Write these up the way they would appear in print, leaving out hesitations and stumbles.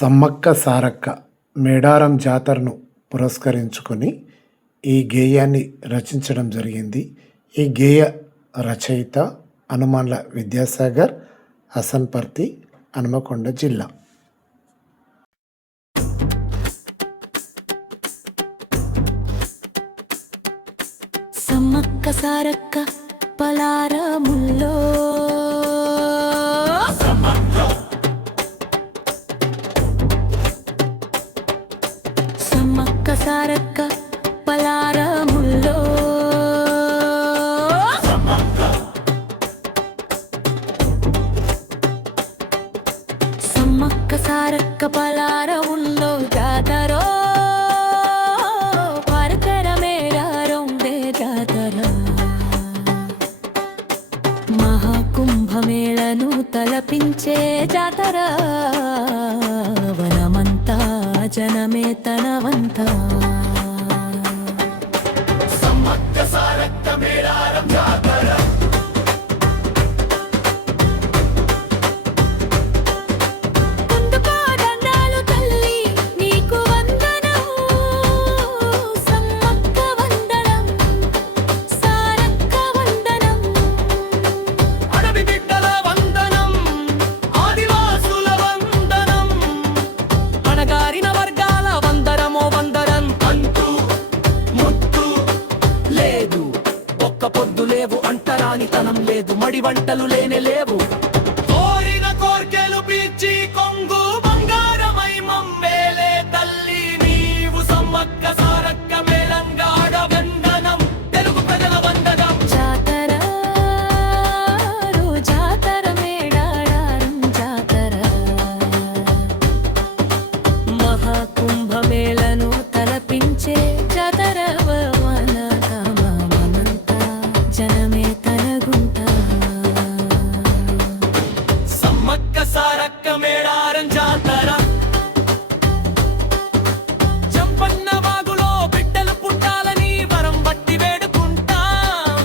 సమ్మక్క సారక్క మేడారం జాతరను పురస్కరించుకొని ఈ గేయాన్ని రచించడం జరిగింది. ఈ గేయ రచయిత హనుమాన్ల విద్యాసాగర్, హసన్పర్తి, హనుమకొండ జిల్లా. సమ్మక్క సారక్క పలారముల్లో సమ్మక్క సారక్క పలారముల్లో సమ్మక్క సారక్క పలారముల్లో జాతరో మహాకుంభమేళను తలపించే జాతర, వనమంతా జనమే తనవంతా. సమ్మక్క సారక్క మేడారం జాతర అంటరానితనం లేదు, మడి వంటలు లేనే లేవు. కోరిన కోర్కెలు పీల్చి కొంగు బంగారమై మమ్మేలే తల్లి నీవు. సమ్మక్క సారక్క మేళంగాడ వందనం, తెలుగు ప్రజల వందనం. జాతర జాతర మేడారం జాతర, మహాకుంభమేళను తలపించే జాతర, జనమే తనగుంటా. సమ్మక్క సారక్క మేడారం జాతర జంపన్న వాగులో బిడ్డలు పుట్టాలని వరం బట్టి వేడుకుంటాం.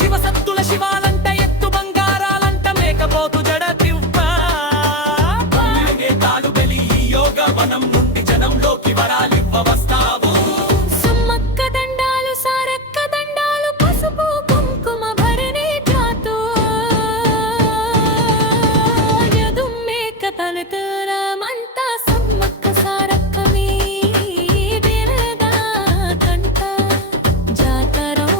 శివసత్తుల శివాలంట, ఎత్తు బంగారాలంట, మేకపోతు జడతివ్వా. తాడు బలి యోగ వనం నుండి జనంలోకి వరాలివ్వ వస్తావు. సమ్మక్క దండాలు సారక్క దండాలు, పసుపు కుంకుమ భరణి జాతు, యదుమ్మేక తలతరమంతా. సమ్మక్క సారక్క మీ బిరదాకంట. జాతరో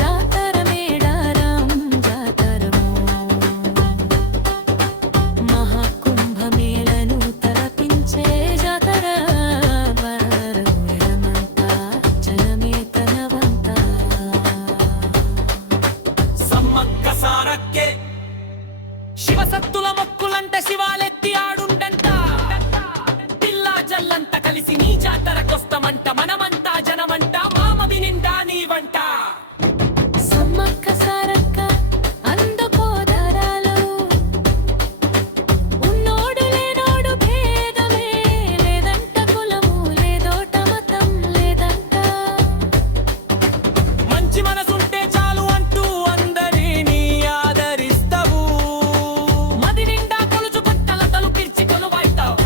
జాతర మేడారం జాతరమో, మహాకుంభమేళను తలపించే జాతర, వరమంతా జనమే తనవంతా. సమ్మక్క సారక్కే శివసత్తుల మొక్కులంట, శివాలెత్తి ఆడుండంట. పిల్లా జల్లంత కలిసి నీ జాతరకొస్తమంట, మనమంతా జనమంట, మామది నిండా నీ వంట. సమ్మక్క సారక్క అందుకో ధరలు, ఉన్నోడు లేనోడు భేదమే లేదంట, కులము లేదోట మతం లేదంట. మంచి మనసుంటే చాలు అంటూ అందరినీ ఆదరిస్తావు. మది నిండా కొలుచు పట్టల తలుపిర్చి కొలువైతావు.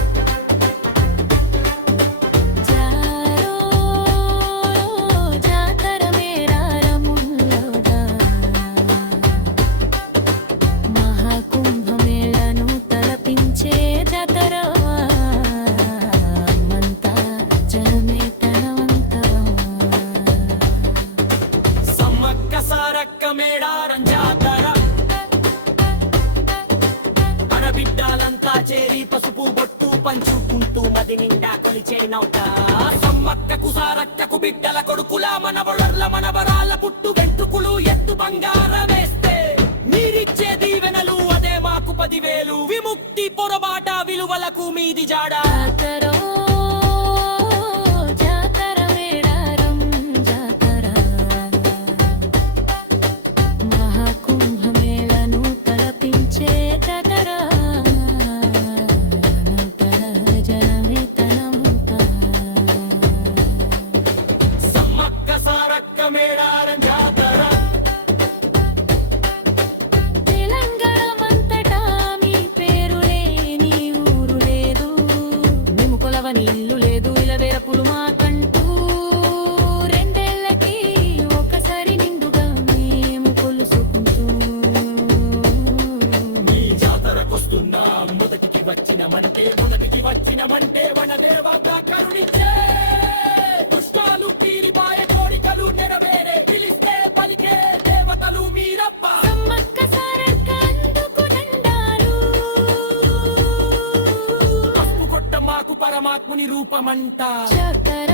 జారో జాతర మేడారముల్లోదా, మహాకుంభమేళను తలపించే జాతర, మంతా జనమే తనవంతా. సమ్మక్క సారక్క మేడారం జాతర బిడ్డాలంతా చేరి పసుపు బొట్టు పంచుకుంటూ మది నిండా కొలిచే నౌట. సమ్మక్కకు సారక్కకు బిడ్డల కొడుకుల మనవళ్ళ మనవరాల పుట్టు వెంట్రుకులు ఎత్తు బంగారమేస్తే మీరిచ్చే దీవెనలు అదే మాకు 10,000. విముక్తి పొరబాట విలువలకు మీది జాడా. జాతరో జాతర మేడారం జాతర, మహాకుంభమేళను తలపించే జాతర, జనమే తనవంతా. సమ్మక్క సారక్క మేడారం జాతర తెలంగాణమంతటా మీ పేరులే నీ ఊరు పరమాత్ముని రూపమంట చక్కర